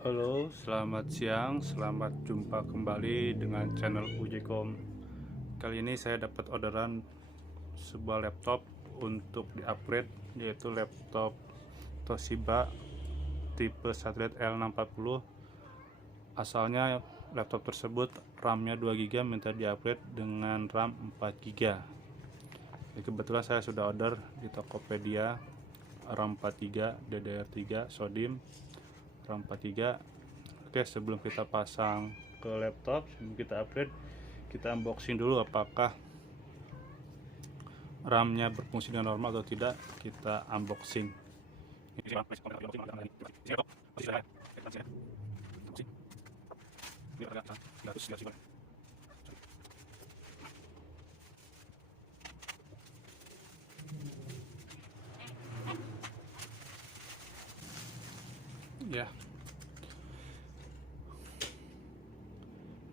Halo, selamat siang, selamat jumpa kembali dengan channel Ujecom. Kali ini saya dapat orderan sebuah laptop untuk di-upgrade, yaitu laptop Toshiba tipe Satellite L640. Asalnya laptop tersebut RAM-nya 2GB, minta di-upgrade dengan RAM 4GB. Kebetulan saya sudah order di Tokopedia RAM 4GB, DDR3, SODIMM RAM 4GB. Oke, sebelum kita pasang ke laptop, sebelum kita upgrade, kita unboxing dulu apakah RAM-nya berfungsi dengan normal atau tidak. Kita unboxing. Ya.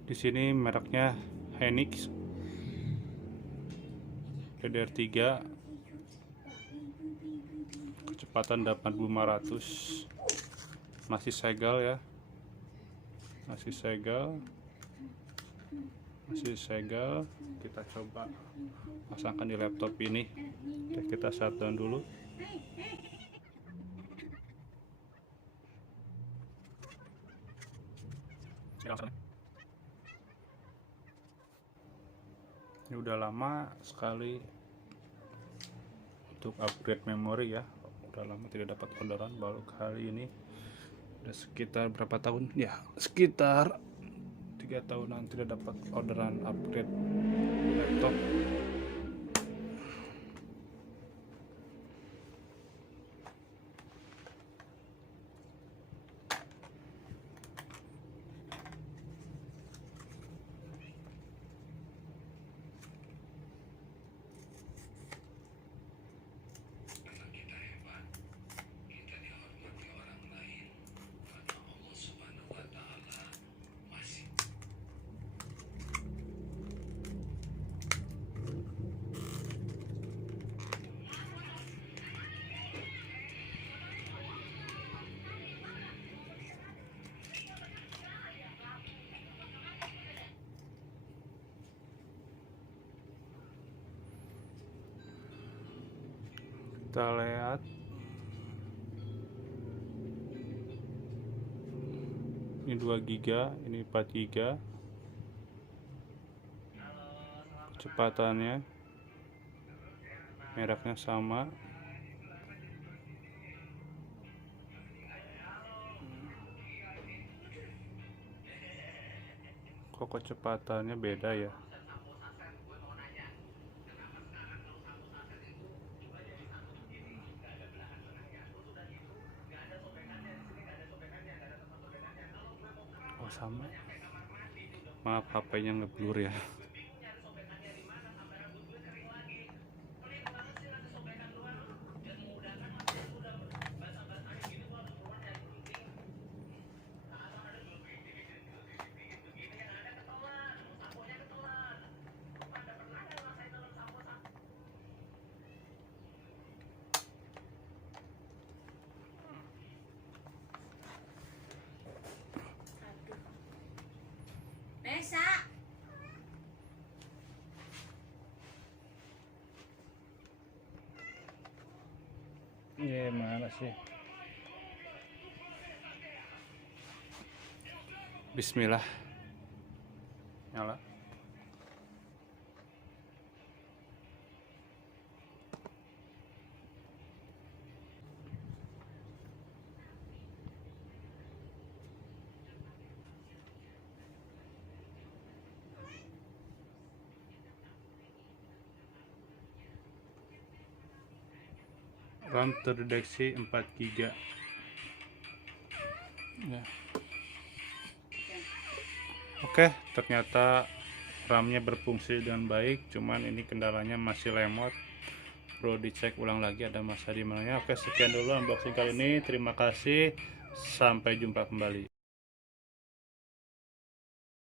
Di sini mereknya Hynix DDR3, kecepatan 8500, masih segel ya, masih segel. Kita coba pasangkan di laptop ini. Oke, kita shutdown dulu. Ini udah lama sekali untuk upgrade memori ya, udah lama tidak dapat orderan, baru kali ini. Udah sekitar berapa tahun ya, sekitar 3 tahunan tidak dapat orderan upgrade laptop. Kita lihat ini 2GB, ini 4GB. Kecepatannya, mereknya sama. Kok kecepatannya beda ya? Oh sama, maaf HP-nya ngeblur ya. Iya, mana sih? Bismillah. Nyala. RAM terdeteksi 4GB ya. Oke, ternyata RAM-nya berfungsi dengan baik, cuman ini kendalanya masih lemot, perlu dicek ulang lagi ada masalah di mananya. Oke, sekian dulu unboxing kali ini, terima kasih, sampai jumpa kembali.